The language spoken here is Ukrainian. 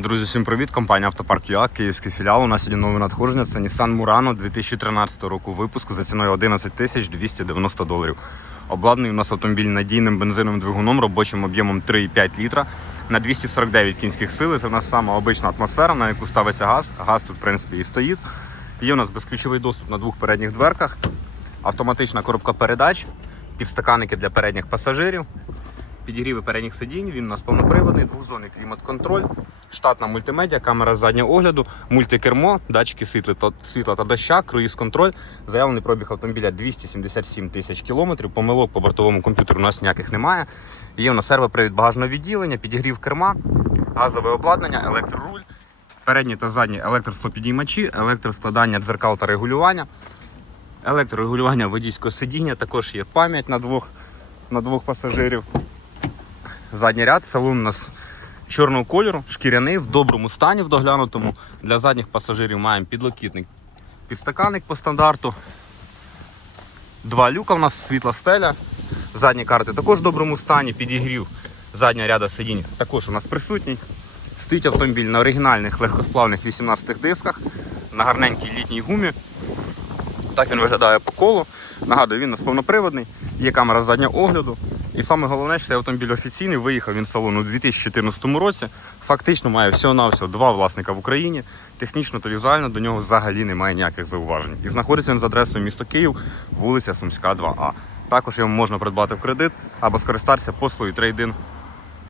Друзі, всім привіт! Компанія Автопарк ЮА, київський філіал. У нас сьогодні нове надходження. Це Nissan Murano 2013 року випуску за ціною 11 тисяч 290 доларів. Обладнаний у нас автомобіль надійним бензиновим двигуном, робочим об'ємом 3,5 літра на 249 кінських сил. Це у нас сама обична атмосфера, на яку ставиться газ. Газ тут, в принципі, і стоїть. Є у нас безключовий доступ на двох передніх дверках, автоматична коробка передач, підстаканники для передніх пасажирів. Підігріви передніх сидінь, він у нас повноприводний, двохзонний клімат-контроль, штатна мультимедіа, камера заднього огляду, мультикермо, датчики світла та, доща, круїз-контроль. Заявлений пробіг автомобіля 277 тисяч кілометрів. Помилок по бортовому комп'ютеру у нас ніяких немає. Є у нас сервопривід багажного відділення, підігрів керма, газове обладнання, електроруль, передні та задні електростопідіймачі, електроскладання дзеркал та регулювання, електрорегулювання водійського сидіння, також є пам'ять на двох, на двох пасажирів задній ряд. Салон у нас чорного кольору, шкіряний, в доброму стані, в доглянутому. Для задніх пасажирів маємо підлокітник, підстаканник по стандарту. Два люка у нас світла стеля. Задні карти також в доброму стані, підігрів задня ряда сидінь також у нас присутній. Стоїть автомобіль на оригінальних легкосплавних 18 дисках, на гарненькій літній гумі. Так він виглядає по колу. Нагадую, він у нас повноприводний, є камера заднього огляду. І саме головне, що цей автомобіль офіційний, виїхав він з салону у 2014 році. Фактично має всього-навсього два власника в Україні. Технічно та візуально до нього взагалі немає ніяких зауважень. І знаходиться він за адресою місто Київ, вулиця Сумська, 2А. Також його можна придбати в кредит або скористатися послугою трейдин